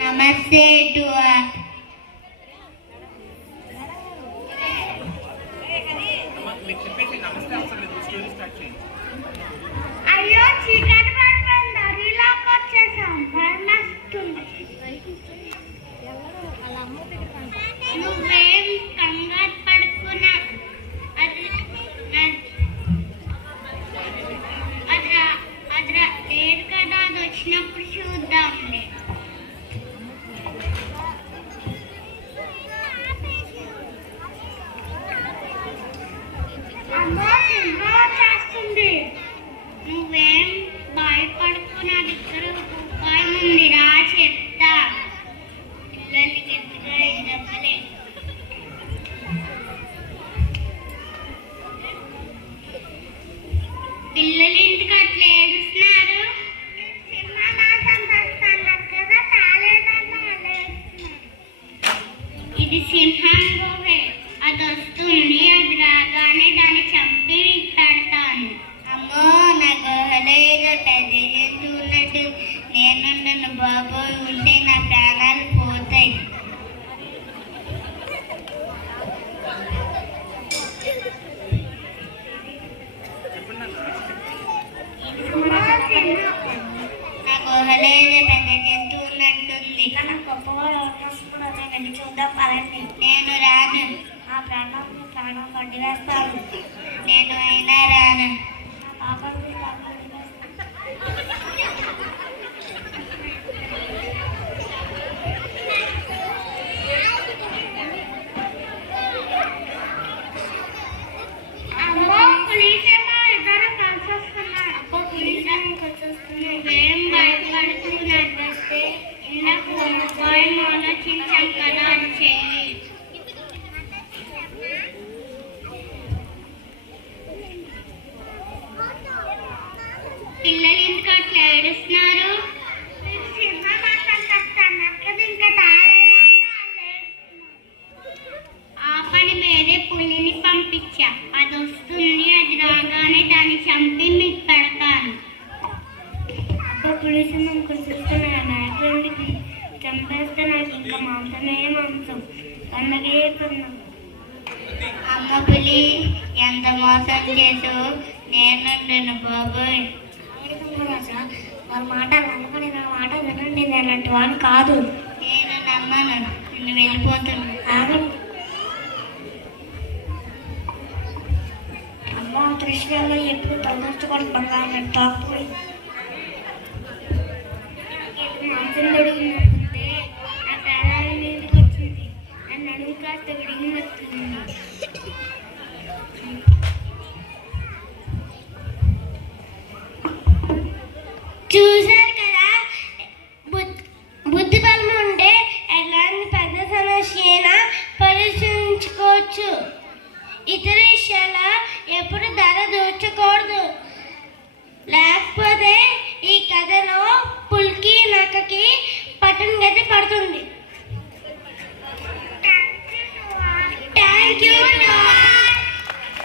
నమస్తే టువా. అయ్యో చీకటి పడిపోయింది, అదిలోకి వచ్చేసాం. నువ్వేం కంగారు పడుకున్నా, అది లేదు కదా, అది వచ్చినప్పుడు చూద్దాంలే. అమ్మో సింహం చేస్తుంది. నువ్వేం భయపడుకున్నా, దగ్గర ఉపాయం ఉంది రా చెప్తా. పిల్లల్ని గట్టిగా దెబ్బలే. పిల్లలు ఎందుకు అట్లా ఏడుస్తున్నారు? ఇది సింహం గోవే, అది వస్తుంది. అది రాగానే దాన్ని చంపి పెడతాను. అమ్మో నా గుహలో ఏదో పెద్ద జంతువు ఉన్నట్టు. నేనుండను బాబోయ్, ఉంటే నా ప్రాణాలు పోతాయి. నా గుహలో ఏదో పెద్ద జంతువు ఉన్నట్టుంది. చూద్దాం పదండి. నేను రాను. ఆ ప్రాణం పడివేస్తాను. నేను అయినా రాను. అమ్మో పులిసేమో ఇద్దరు కలిసి వస్తున్నారు. అబ్బో పులిసేమో కలిసి వస్తున్నారు. ఏం భయపడుతూ నడిస్తే ఇందాక ఉపాయం ఆలోచించాం కదా, అది చెయ్యి. పిల్లలు ఎందుకు అట్లా ఏడుస్తున్నారు? ఆ పని మీదే పులిని పంపించా, అది వస్తుంది. అది రాగానే దాన్ని చంపి మీకు పెడతాను. అప్పుడు పులిసి మనకు చూస్తున్నాను. నాకెందుకు చంపేస్తే నాకు ఇంకా మాంసమే మాంసం, అందుకే కొన్నాం. అమ్మ పులి, ఎంత మోసం చేసావు. నేనుండను బాబోయ్. వాళ్ళ మాట నమ్మకని, నా మాట వినండి. నేను అలాంటి వాడిని కాదు. నేను నమ్మను. నిన్ను వెళ్ళిపోతున్నాను. ఆగండి. అమ్మ దృశ్యాల్లో ఎప్పుడు తలదర్చుకోవడం తాకపోయి మాంసం దొడుగుందంటే నా ప్రాణాల మీదకి వచ్చింది. నన్ను అడుగు కాస్త విడిగి వస్తుంది. చూశారు కదా, బుద్ధి బలం ఉంటే ఎలాంటి పెద్ద సమస్యైనా పరిశీలించుకోవచ్చు. ఇతర విషయాల ఎప్పుడు ధర దోచకూడదు. లేకపోతే ఈ కథలో పులికి నక్కకి పట్టణ గతి పడుతుంది.